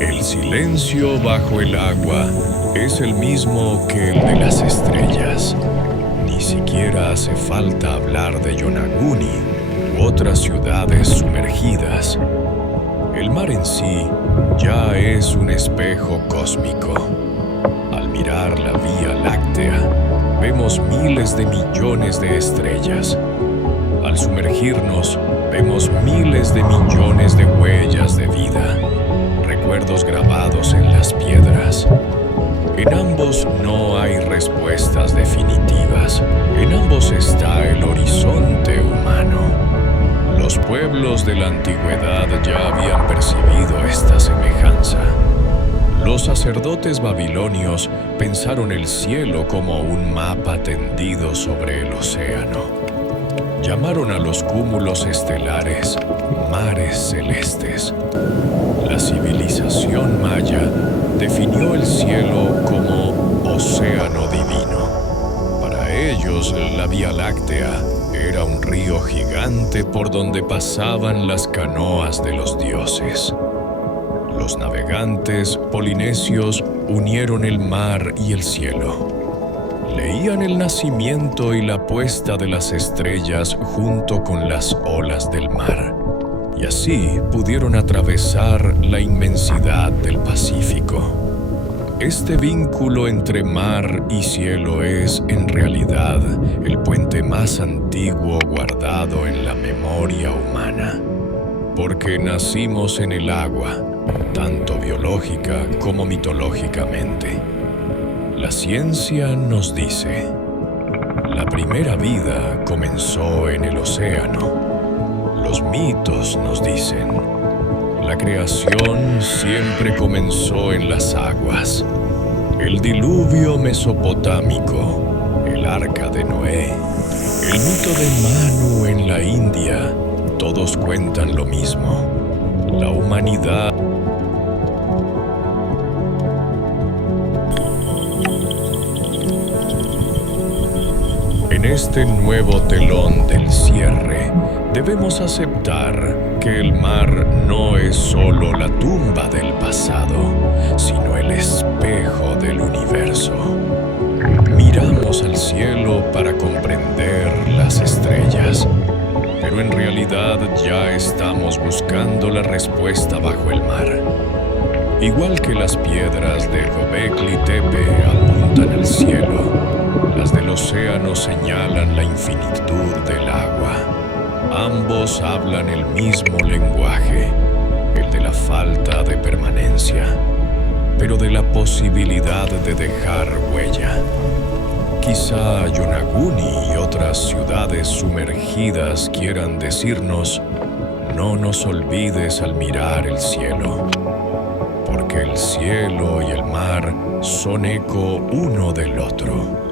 El silencio bajo el agua es el mismo que el de las estrellas. Ni siquiera hace falta hablar de Yonaguni otras ciudades sumergidas. El mar en sí ya es un espejo cósmico. Al mirar la Vía Láctea, vemos miles de millones de estrellas. Al sumergirnos, vemos miles de millones de huellas de vida, recuerdos grabados en las piedras. En ambos no hay respuestas definitivas. En ambos está el horizonte humano. Los pueblos de la antigüedad ya habían percibido esta semejanza. Los sacerdotes babilonios pensaron el cielo como un mapa tendido sobre el océano. Llamaron a los cúmulos estelares mares celestes. La civilización maya definió el cielo como océano divino. Para ellos, la Vía Láctea era un río gigante por donde pasaban las canoas de los dioses. Los navegantes polinesios unieron el mar y el cielo. Leían el nacimiento y la puesta de las estrellas junto con las olas del mar, y así pudieron atravesar la inmensidad del Pacífico. Este vínculo entre mar y cielo es, en realidad, el puente más antiguo guardado en la memoria humana, porque nacimos en el agua, tanto biológica como mitológicamente. La ciencia nos dice, la primera vida comenzó en el océano. Los mitos nos dicen, la creación siempre comenzó en las aguas. El diluvio mesopotámico, el arca de Noé, el mito de Manu en la India, todos cuentan lo mismo. La humanidad en este nuevo telón del cierre, debemos aceptar que el mar no es solo la tumba del pasado, sino el espejo del universo. Miramos al cielo para comprender las estrellas, pero en realidad ya estamos buscando la respuesta bajo el mar. Igual que las piedras de Göbekli Tepe apuntan al cielo, las del océano señalan la infinitud del agua. Ambos hablan el mismo lenguaje, el de la falta de permanencia, pero de la posibilidad de dejar huella. Quizá Yonaguni y otras ciudades sumergidas quieran decirnos, no nos olvides al mirar el cielo, porque el cielo y el mar son eco uno del otro.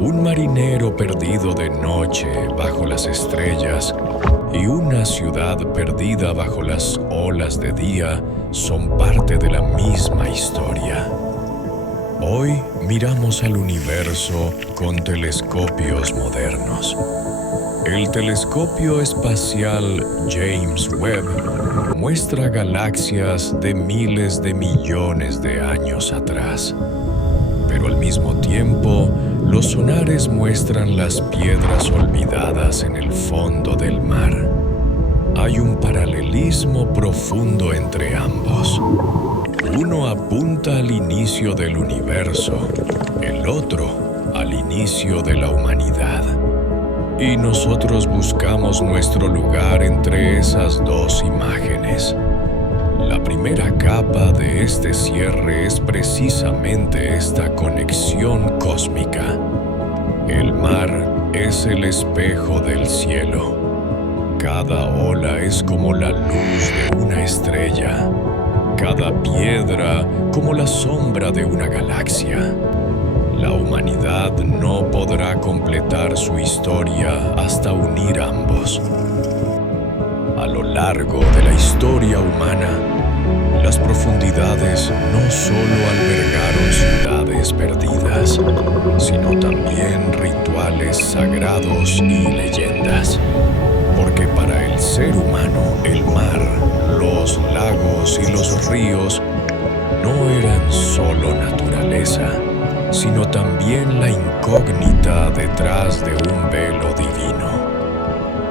Un marinero perdido de noche bajo las estrellas y una ciudad perdida bajo las olas de día son parte de la misma historia. Hoy miramos al universo con telescopios modernos. El telescopio espacial James Webb muestra galaxias de miles de millones de años atrás. Pero al mismo tiempo, los sonares muestran las piedras olvidadas en el fondo del mar. Hay un paralelismo profundo entre ambos. Uno apunta al inicio del universo, el otro al inicio de la humanidad. Y nosotros buscamos nuestro lugar entre esas dos imágenes. La primera capa de este cierre es precisamente esta conexión cósmica. El mar es el espejo del cielo. Cada ola es como la luz de una estrella. Cada piedra como la sombra de una galaxia. La humanidad no podrá completar su historia hasta unir ambos. A lo largo de la historia humana, las profundidades no solo albergaron ciudades perdidas, sino también rituales sagrados y leyendas. Porque para el ser humano, el mar, los lagos y los ríos no eran solo naturaleza, sino también la incógnita detrás de un velo divino.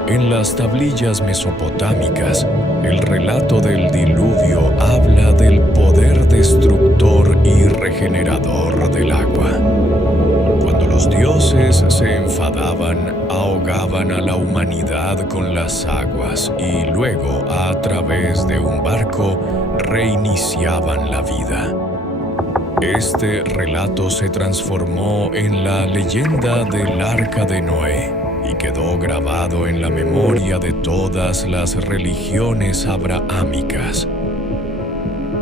En las tablillas mesopotámicas, el relato del diluvio habla del poder destructor y regenerador del agua. Cuando los dioses se enfadaban, ahogaban a la humanidad con las aguas y luego, a través de un barco, reiniciaban la vida. Este relato se transformó en la leyenda del Arca de Noé y quedó grabado en la memoria de todas las religiones abrahámicas.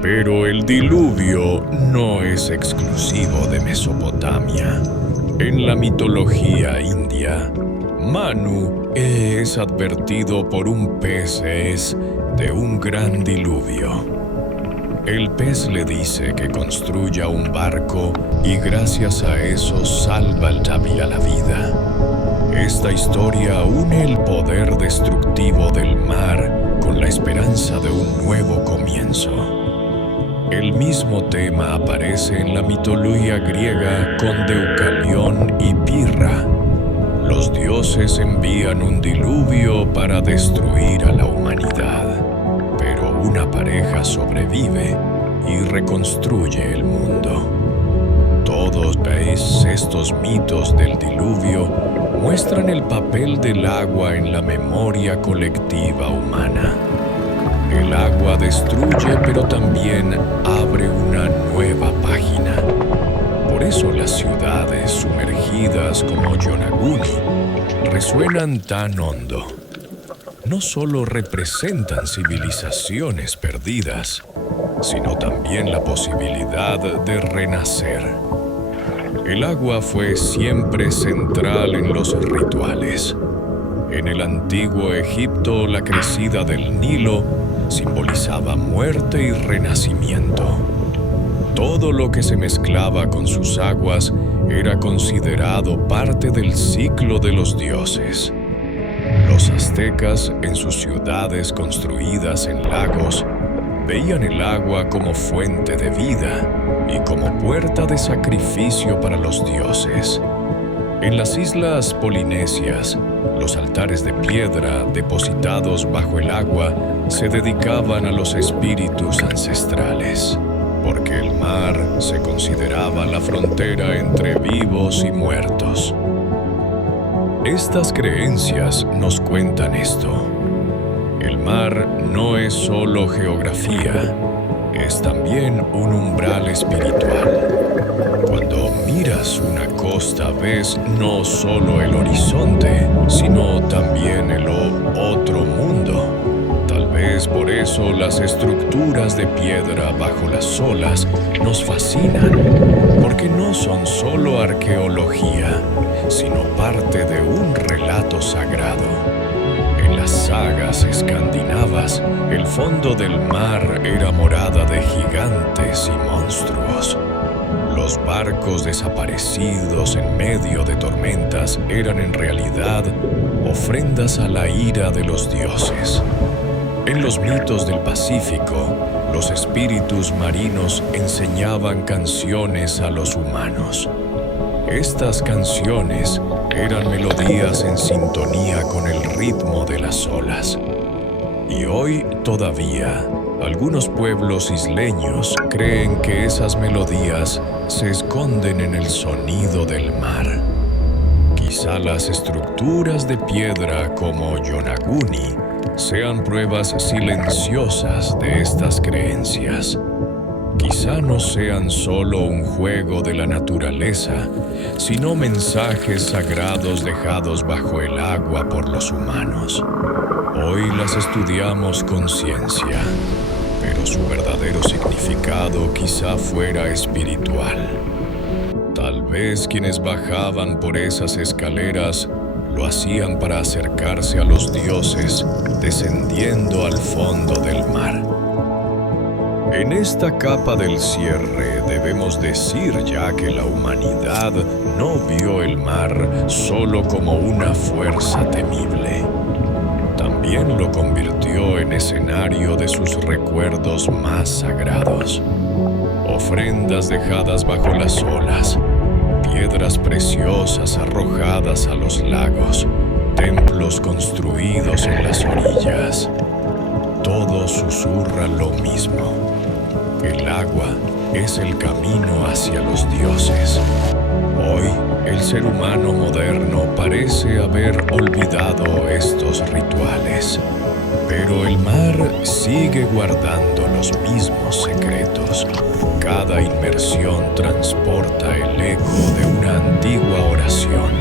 Pero el diluvio no es exclusivo de Mesopotamia. En la mitología india, Manu es advertido por un pez de un gran diluvio. El pez le dice que construya un barco y gracias a eso salva a la vida. Esta historia une el poder destructivo del mar con la esperanza de un nuevo comienzo. El mismo tema aparece en la mitología griega con Deucalión y Pirra. Los dioses envían un diluvio para destruir a la humanidad, pero una pareja sobrevive y reconstruye el mundo. Todos estos mitos del diluvio muestran el papel del agua en la memoria colectiva humana. El agua destruye, pero también abre una nueva página. Por eso las ciudades sumergidas como Yonaguni resuenan tan hondo. No solo representan civilizaciones perdidas, sino también la posibilidad de renacer. El agua fue siempre central en los rituales. En el antiguo Egipto, la crecida del Nilo simbolizaba muerte y renacimiento. Todo lo que se mezclaba con sus aguas era considerado parte del ciclo de los dioses. Los aztecas, en sus ciudades construidas en lagos, veían el agua como fuente de vida y como puerta de sacrificio para los dioses. En las islas polinesias, los altares de piedra depositados bajo el agua se dedicaban a los espíritus ancestrales, porque el mar se consideraba la frontera entre vivos y muertos. Estas creencias nos cuentan esto. El mar no es solo geografía, es también un umbral espiritual. Cuando miras una costa ves no solo el horizonte, sino también el otro mundo. Tal vez por eso las estructuras de piedra bajo las olas nos fascinan, porque no son solo arqueología, sino parte de un relato sagrado. En las sagas escandinavas, el fondo del mar era morada de gigantes y monstruos. Los barcos desaparecidos en medio de tormentas eran en realidad ofrendas a la ira de los dioses. En los mitos del Pacífico, los espíritus marinos enseñaban canciones a los humanos. Estas canciones eran melodías en sintonía con el ritmo de las olas. Y hoy todavía, algunos pueblos isleños creen que esas melodías se esconden en el sonido del mar. Quizá las estructuras de piedra como Yonaguni sean pruebas silenciosas de estas creencias. Quizá no sean solo un juego de la naturaleza, sino mensajes sagrados dejados bajo el agua por los humanos. Hoy las estudiamos con ciencia, pero su verdadero significado quizá fuera espiritual. Tal vez quienes bajaban por esas escaleras lo hacían para acercarse a los dioses, descendiendo al fondo del mar. En esta capa del cierre debemos decir ya que la humanidad no vio el mar solo como una fuerza temible. También lo convirtió en escenario de sus recuerdos más sagrados. Ofrendas dejadas bajo las olas, piedras preciosas arrojadas a los lagos, templos construidos en las orillas. Todo susurra lo mismo. El agua es el camino hacia los dioses. Hoy, el ser humano moderno parece haber olvidado estos rituales, pero el mar sigue guardando los mismos secretos. Cada inmersión transporta el eco de una antigua oración.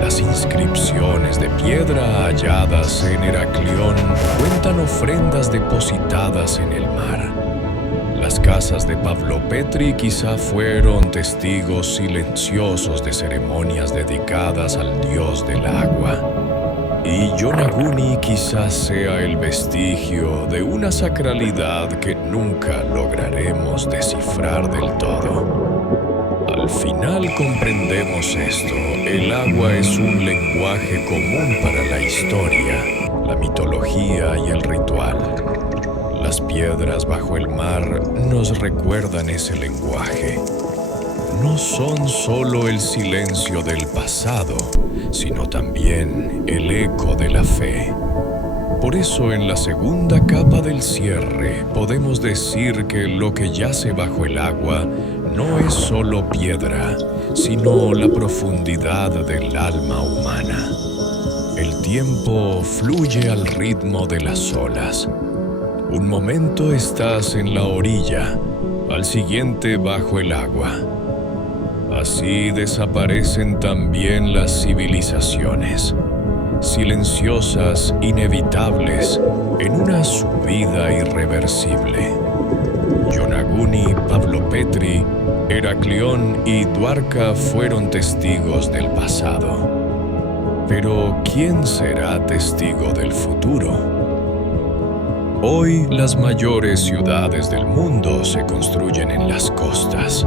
Las inscripciones de piedra halladas en Heraclión cuentan ofrendas depositadas en el mar. Las casas de Pavlo Petri quizá fueron testigos silenciosos de ceremonias dedicadas al dios del agua. Y Yonaguni quizás sea el vestigio de una sacralidad que nunca lograremos descifrar del todo. Al final comprendemos esto: el agua es un lenguaje común para la historia, la mitología y el ritual. Las piedras bajo el mar nos recuerdan ese lenguaje. No son solo el silencio del pasado, sino también el eco de la fe. Por eso, en la segunda capa del cierre, podemos decir que lo que yace bajo el agua no es solo piedra, sino la profundidad del alma humana. El tiempo fluye al ritmo de las olas. Un momento estás en la orilla, al siguiente bajo el agua. Así desaparecen también las civilizaciones, silenciosas, inevitables, en una subida irreversible. Yonaguni, Pavlo Petri, Heraclión y Dwarka fueron testigos del pasado. Pero ¿quién será testigo del futuro? Hoy, las mayores ciudades del mundo se construyen en las costas.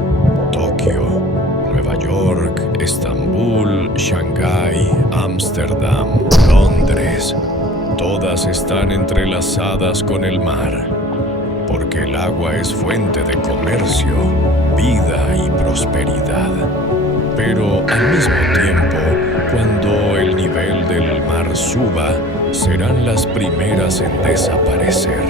Tokio, Nueva York, Estambul, Shanghái, Ámsterdam, Londres. Todas están entrelazadas con el mar, porque el agua es fuente de comercio, vida y prosperidad. Pero al mismo tiempo, cuando el nivel del mar suba, serán las primeras en desaparecer.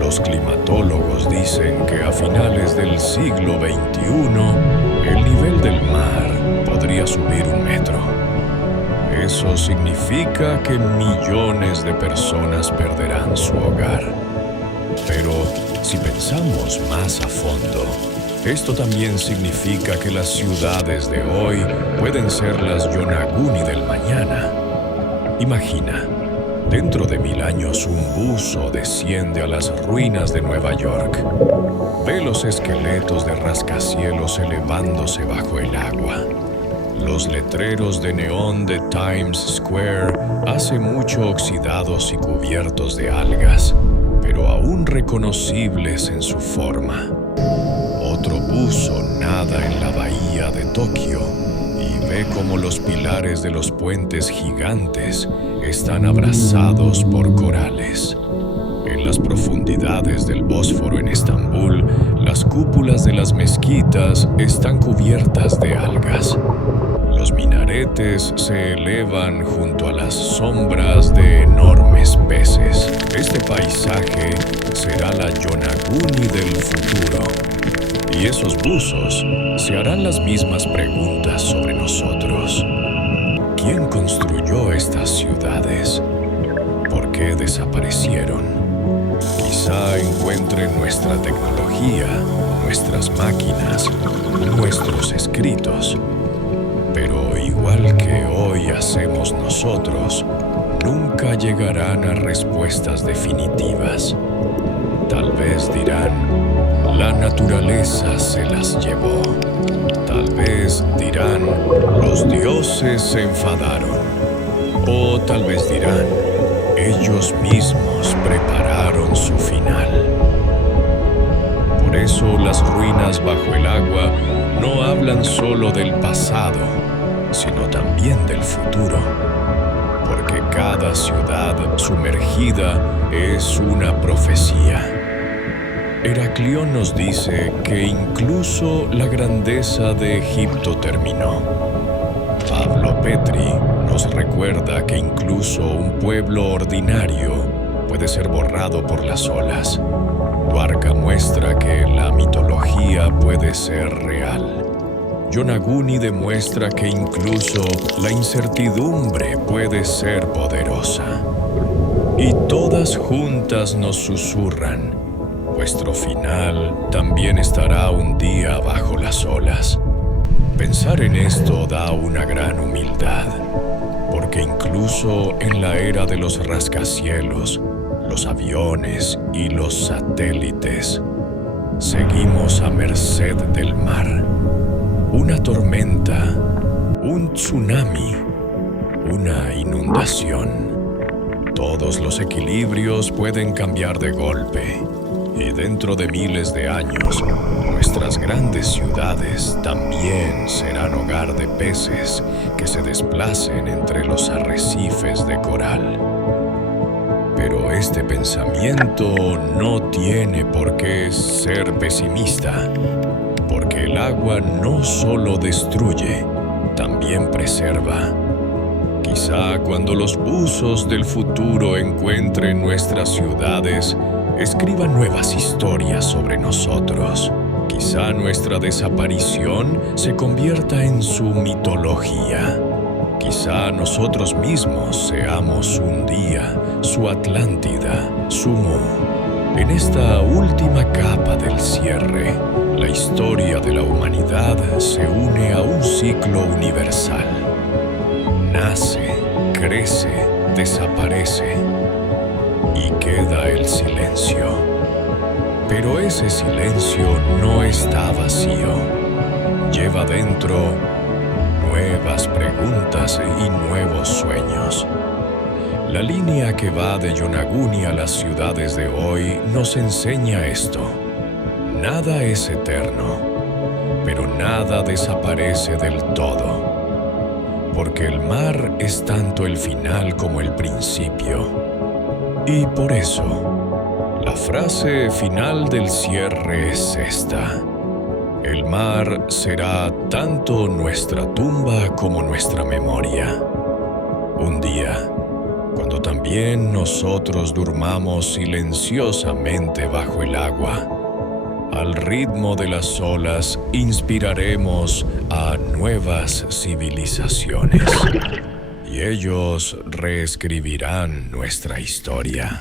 Los climatólogos dicen que a finales del siglo XXI, el nivel del mar podría subir 1 metro. Eso significa que millones de personas perderán su hogar. Pero si pensamos más a fondo, esto también significa que las ciudades de hoy pueden ser las Yonaguni del mañana. Imagina, dentro de 1000 años un buzo desciende a las ruinas de Nueva York. Ve los esqueletos de rascacielos elevándose bajo el agua. Los letreros de neón de Times Square hace mucho oxidados y cubiertos de algas, pero aún reconocibles en su forma. Otro buzo nada en la bahía de Tokio y ve cómo los pilares de los puentes gigantes están abrazados por corales. En las profundidades del Bósforo en Estambul, las cúpulas de las mezquitas están cubiertas de algas. Los minaretes se elevan junto a las sombras de enormes peces. Este paisaje será la Yonaguni del futuro. Y esos buzos se harán las mismas preguntas sobre nosotros. ¿Quién construyó estas ciudades? ¿Por qué desaparecieron? Quizá encuentren nuestra tecnología, nuestras máquinas, nuestros escritos. Pero igual que hoy hacemos nosotros, nunca llegarán a respuestas definitivas. Tal vez dirán: la naturaleza se las llevó. Tal vez dirán: los dioses se enfadaron. O tal vez dirán: ellos mismos prepararon su final. Por eso las ruinas bajo el agua no hablan solo del pasado, sino también del futuro. Porque cada ciudad sumergida es una profecía. Heraclión nos dice que incluso la grandeza de Egipto terminó. Pablo Petri nos recuerda que incluso un pueblo ordinario puede ser borrado por las olas. Dwarka muestra que la mitología puede ser real. Yonaguni demuestra que incluso la incertidumbre puede ser poderosa. Y todas juntas nos susurran: vuestro final también estará un día bajo las olas. Pensar en esto da una gran humildad, porque incluso en la era de los rascacielos, los aviones y los satélites, seguimos a merced del mar. Una tormenta, un tsunami, una inundación. Todos los equilibrios pueden cambiar de golpe, y dentro de miles de años, nuestras grandes ciudades también serán hogar de peces que se desplacen entre los arrecifes de coral. Pero este pensamiento no tiene por qué ser pesimista, porque el agua no solo destruye, también preserva. Quizá cuando los buzos del futuro encuentren nuestras ciudades, escriban nuevas historias sobre nosotros. Quizá nuestra desaparición se convierta en su mitología. Quizá nosotros mismos seamos un día su Atlántida, su Mu. En esta última capa del cierre, la historia de la humanidad se une a un ciclo universal. Nace, crece, desaparece y queda el silencio. Pero ese silencio no está vacío. Lleva dentro nuevas preguntas y nuevos sueños. La línea que va de Yonaguni a las ciudades de hoy nos enseña esto. Nada es eterno, pero nada desaparece del todo. Porque el mar es tanto el final como el principio. Y por eso, la frase final del cierre es esta: el mar será tanto nuestra tumba como nuestra memoria. Un día, cuando también nosotros durmamos silenciosamente bajo el agua, al ritmo de las olas inspiraremos a nuevas civilizaciones y ellos reescribirán nuestra historia.